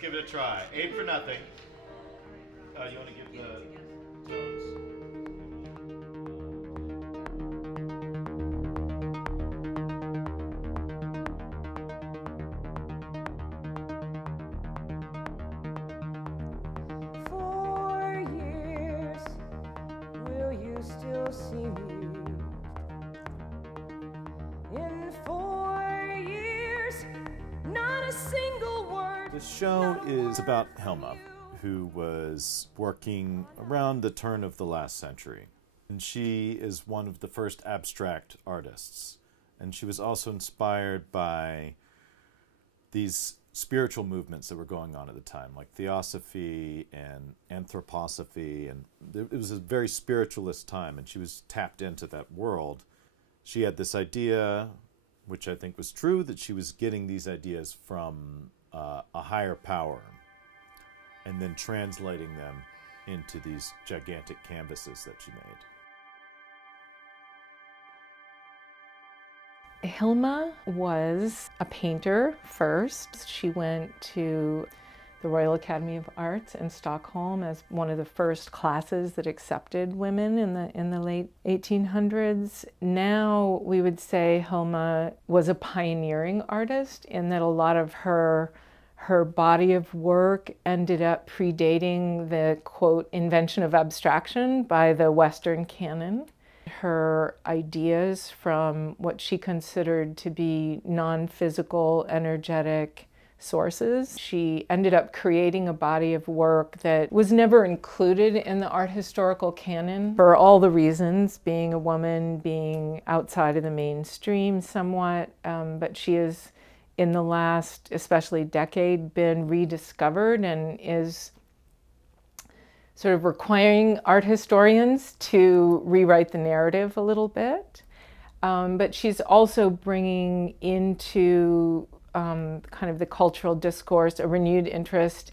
give it a try. 8 for nothing. You want to give the tones? Still see me in 4 years, not a single word. The show is about Hilma, who was working around the turn of the last century. And she is one of the first abstract artists. And she was also inspired by these spiritual movements that were going on at the time, like theosophy and anthroposophy, and it was a very spiritualist time, and she was tapped into that world. She had this idea, which I think was true, that she was getting these ideas from a higher power and then translating them into these gigantic canvases that she made. Hilma was a painter first. She went to the Royal Academy of Arts in Stockholm as one of the first classes that accepted women in the late 1800s. Now we would say Hilma was a pioneering artist in that a lot of her body of work ended up predating the, quote, invention of abstraction by the Western canon. Her ideas from what she considered to be non-physical, energetic sources. She ended up creating a body of work that was never included in the art historical canon for all the reasons, being a woman, being outside of the mainstream somewhat, but she is, in the last, especially decade, been rediscovered and is sort of requiring art historians to rewrite the narrative a little bit. But she's also bringing into kind of the cultural discourse a renewed interest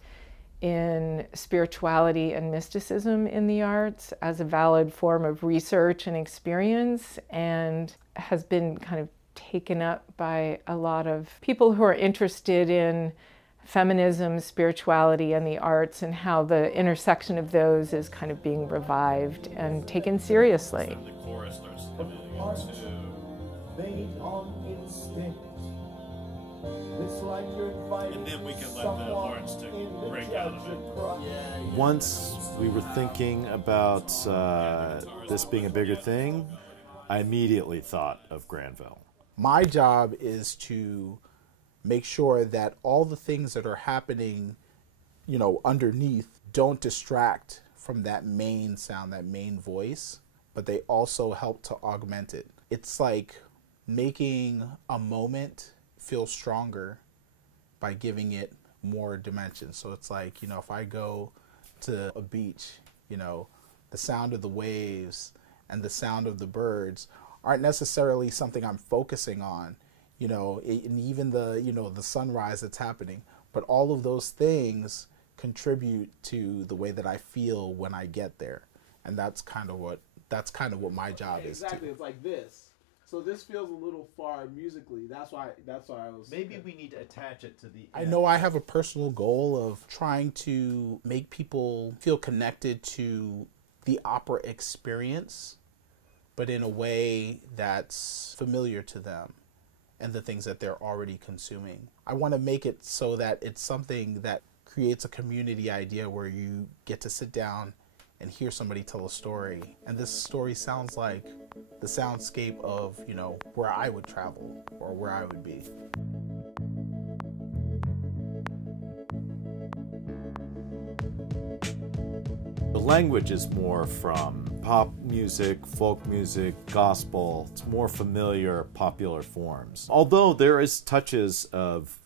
in spirituality and mysticism in the arts as a valid form of research and experience, and has been kind of taken up by a lot of people who are interested in feminism, spirituality, and the arts, and how the intersection of those is kind of being revived and taken seriously. The chorus starts and then we can let the Lawrence break out of it. Once we were thinking about this being a bigger thing, I immediately thought of Granville. My job is to make sure that all the things that are happening, you know, underneath don't distract from that main sound, that main voice, but they also help to augment it. It's like making a moment feel stronger by giving it more dimension. So it's like, you know, if I go to a beach, you know, the sound of the waves and the sound of the birds aren't necessarily something I'm focusing on. You know, and even the, you know, the sunrise that's happening, but all of those things contribute to the way that I feel when I get there, and that's kind of what my job is. Exactly, it's like this. So this feels a little far musically. That's why I was. Maybe we need to attach it to the. I know I have a personal goal of trying to make people feel connected to the opera experience, but in a way that's familiar to them and the things that they're already consuming. I want to make it so that it's something that creates a community idea where you get to sit down and hear somebody tell a story. And this story sounds like the soundscape of, you know, where I would travel or where I would be. The language is more from pop music, folk music, gospel. It's more familiar, popular forms. Although there is touches of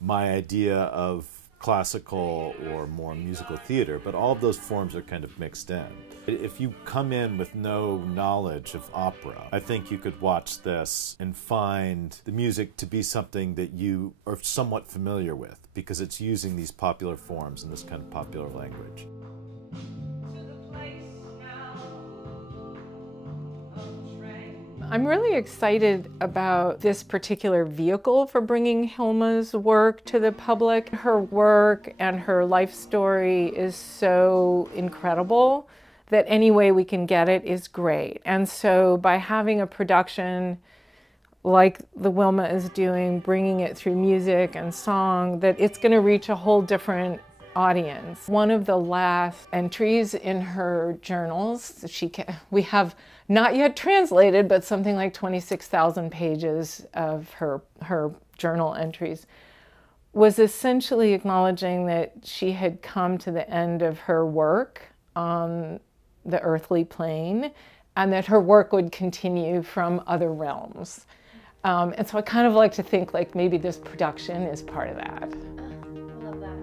my idea of classical or more musical theater, but all of those forms are kind of mixed in. If you come in with no knowledge of opera, I think you could watch this and find the music to be something that you are somewhat familiar with, because it's using these popular forms and this kind of popular language. I'm really excited about this particular vehicle for bringing Hilma's work to the public. Her work and her life story is so incredible that any way we can get it is great. And so by having a production like the Wilma is doing, bringing it through music and song, that it's going to reach a whole different audience. One of the last entries in her journals, we have not yet translated, but something like 26,000 pages of her journal entries, was essentially acknowledging that she had come to the end of her work on the earthly plane, and that her work would continue from other realms. And so I kind of like to think like maybe this production is part of that. I love that.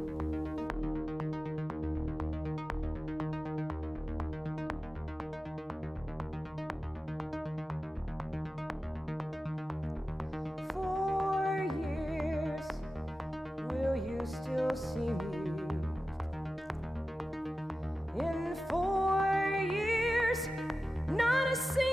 For years, will you still see me? In 4 years, not a single